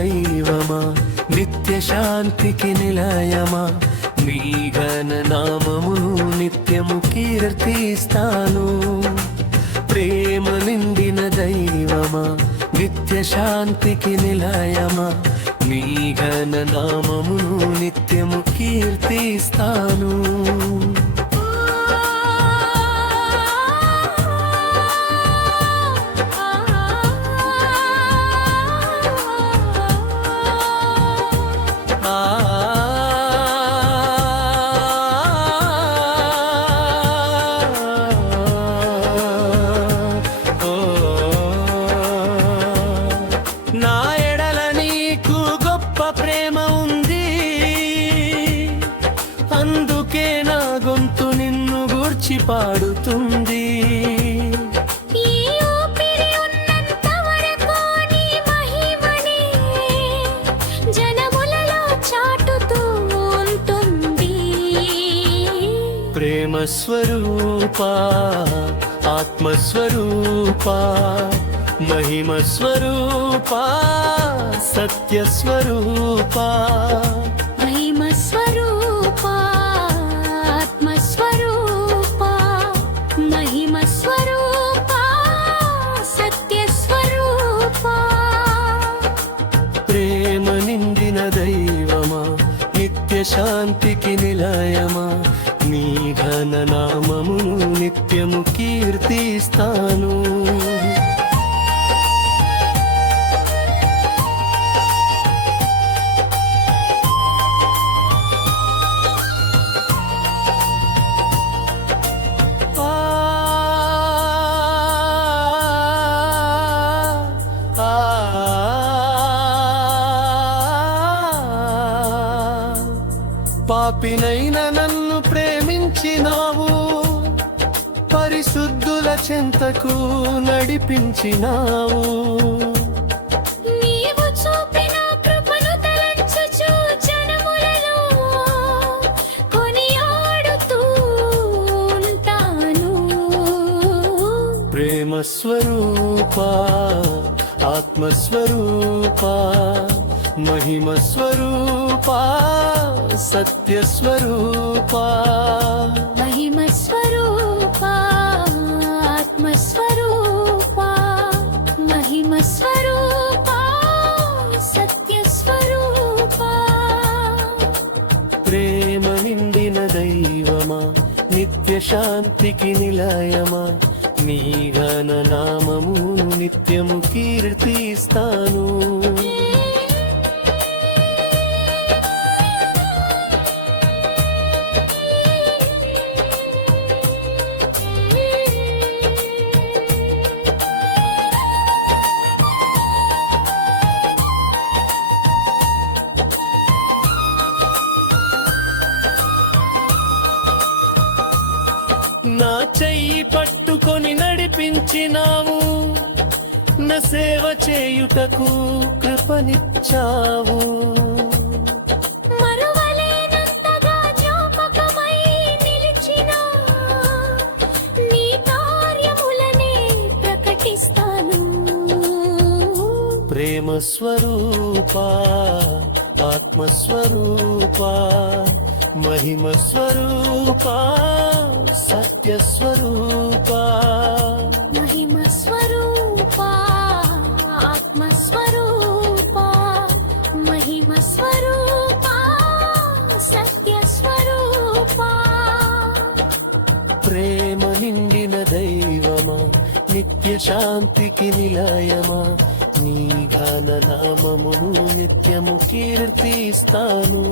దైవమా నిత్య శాంతికి నిలయమా నీ ఘన నామమును నిత్యము కీర్తిస్తాను ప్రేమ నిండిన దైవమా నిత్య శాంతికి నిలయమా నీ ఘన నామమును నిత్యము కీర్తిస్తాను నా ఎడల నీకు గొప్ప ప్రేమ ఉంది అందుకే నా గొంతు నిన్ను గూర్చి పాడుతుంది ప్రేమ స్వరూపా ఆత్మస్వరూపా మహిమ స్వరూపా సత్య స్వరూపా మహిమ స్వరూపా ఆత్మ స్వరూపా మహిమ స్వరూపా సత్య స్వరూపా ప్రేమ నిండిన దైవమా నిత్య శాంతికి నిలయమా నీ ఘన నామమును నిత్యము కీర్తిస్తాను పాపినైన నన్ను ప్రేమించినావు పరిశుద్ధుల చెంతకు నడిపించినావు నీవు చూపిన కృపను తలంచుచు జనములలో కొనియాడుతూ ఉంటాను ప్రేమ స్వరూపా ఆత్మస్వరూపా మహిమ స్వరూపా సత్య స్వరూపా మహిమ స్వరూపా ఆత్మ స్వరూపా మహిమ స్వరూపా సత్య స్వరూపా ప్రేమ నిండిన దైవమా నిత్య శాంతికి నిలయమా నీ ఘన నామమును నిత్యము కీర్తిస్తాను నా చెయ్యి పట్టుకొని నడిపించినావు నా సేవ చేయుటకు కృపనిచ్చావు మరువలేనంతగా జ్ఞాపకమై నిలిచిన నీ కార్యములనే ప్రకటిస్తాను ప్రేమ స్వరూపా ఆత్మస్వరూపా మహిమ స్వరూపా సత్య స్వరూపా మహిమ స్వరూపా ఆత్మ స్వరూపా మహిమ స్వరూపా సత్య స్వరూపా ప్రేమ నిండిన దైవమా నిత్య శాంతికి నిలయమా నీ ఘన నామమును నిత్యము కీర్తిస్తాను